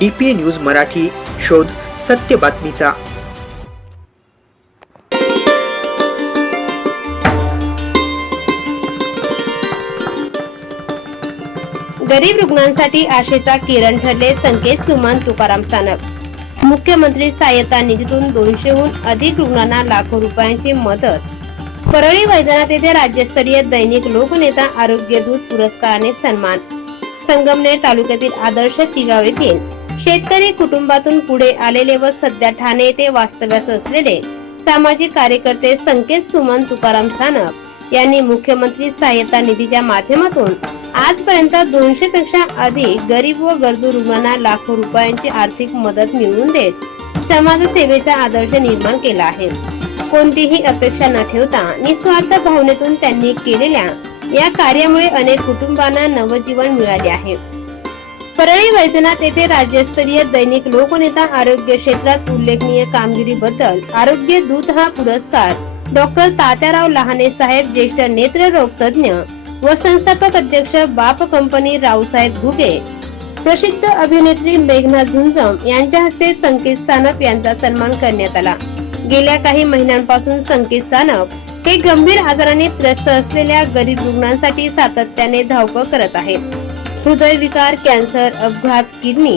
DPA news Marathi, शोध सत्य बातमीचा। गरीब रुग्णांसाठी आशेचा किरण ठरले संकेत सुमन तुकाराम सानप। मुख्यमंत्री सहायता निधीतून 200हून अधिक रुग्णांना लाखो रुपयांची मदत। परळी वैजनाथ येथे राज्यस्तरीय दैनिक लोकनेता आरोग्य दूत पुरस्काराने सन्मान। संगमनेर तालुक्यातील आदर्श तिगाव येथील शेतकरी कुटुंबातून पुढे आलेले व सध्या ठाणे येथे वास्तव्यास असलेले सामाजिक कार्यकर्ते संकेत सुमन तुकाराम सानप यांनी मुख्यमंत्री सहायता निधीच्या माध्यमातून आजपर्यंत 200 पेक्षा अधिक गरीब व गरजू रुग्णांना लाखो रुपयांची आर्थिक मदत मिळवून देत समाजसेवेचा आदर्श निर्माण केला आहे। कोणतीही अपेक्षा न ठेवता निस्वार्थ भावनेतून त्यांनी केलेल्या या कार्यामुळे अनेक कुटुंबांना नवजीवन मिळाले आहे। परळी वैजनाथ येथे राज्यस्तरीय दैनिक लोकनेता आरोग्य क्षेत्रात उल्लेखनीय कामगिरीबद्दल आरोग्य दूत हा पुरस्कार डॉक्टर तात्याराव लहाने साहेब, ज्येष्ठ नेत्ररोग तज्ञ व संस्थापक अध्यक्ष बाप कंपनी रावसाहेब घुगे, प्रसिद्ध अभिनेत्री मेघना झुंजम यांच्या हस्ते संकेत सानप यांचा सन्मान करण्यात आला। गेल्या काही महिन्यांपासून संकेत सानप हे गंभीर आजाराने त्रस्त असलेल्या गरीब रुग्णांसाठी सातत्याने धावपळ करत आहेत। हृदयविकार, कॅन्सर, अपघात, किडनी,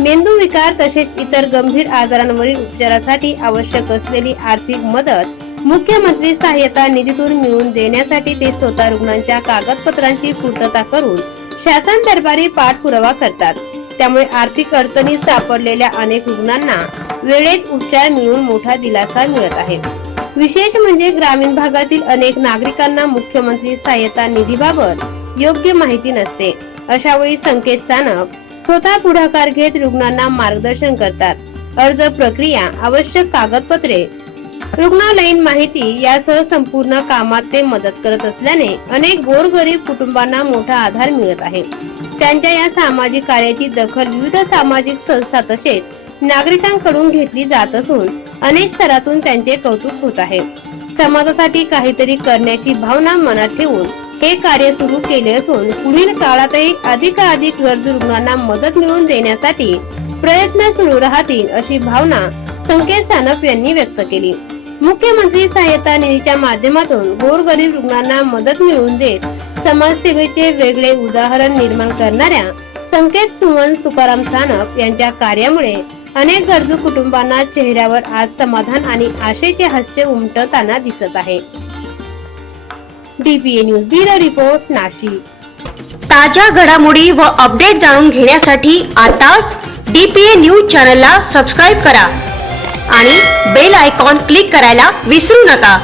मेंदू विकार तसेच इतर गंभीर आजारांवरील उपचारासाठी आवश्यक असलेली आर्थिक मदत मुख्यमंत्री सहायता निधीतून मिळवून देण्यासाठी ते स्वतः रुग्णांच्या कागदपत्रांची पूर्तता करून शासन दरबारी पाठपुरावा करतात। त्यामुळे आर्थिक अडचणीत सापडलेल्या अनेक रुग्णांना वेळेत उपचार मिळून मोठा दिलासा मिळत आहे। विशेष म्हणजे ग्रामीण भागातील अनेक नागरिकांना मुख्यमंत्री सहायता निधीबाबत योग्य माहिती नसते। अशा वेळी संकेत सानप स्वतः पुढाकार घेत रुग्णांना मार्गदर्शन करतात। अर्ज प्रक्रिया, आवश्यक कागदपत्रे, रुग्णालयीन माहिती यासह संपूर्ण कामात ते मदत करत असल्याने अनेक गोरगरीब कुटुंबांना मोठा आधार मिळत आहे। त्यांच्या या सामाजिक कार्याची दखल विविध सामाजिक संस्था तसेच नागरिकांकडून घेतली जात असून अनेक स्तरातून त्यांचे कौतुक होत आहे। समाजासाठी काहीतरी करण्याची भावना मनात ठेवून हे कार्य सुरू केले असून पुढील काळातही अधिकाधिक गरजू रुग्णांना मदत मिळवून देण्यासाठी प्रयत्न सुरू राहतील अशी भावना संकेत सानप यांनी व्यक्त केली। मुख्यमंत्री सहायता निधीच्या माध्यमातून गोरगरीब रुग्णांना मदत मिळवून देत समाजसेवेचे वेगळे उदाहरण निर्माण करणाऱ्या संकेत सुमन तुकाराम सानप यांच्या कार्यामुळे अनेक गरजू कुटुंबांना चेहऱ्यावर आज समाधान आणि आशेचे हास्य उमटताना दिसत आहे। DPA news bureau report, Nashik. ताज्या घडामोडी व अपडेट जाणून घेण्यासाठी आताच DPA न्यूज चॅनलला सबस्क्राईब करा आणि बेल आयकॉन क्लिक करायला विसरू नका।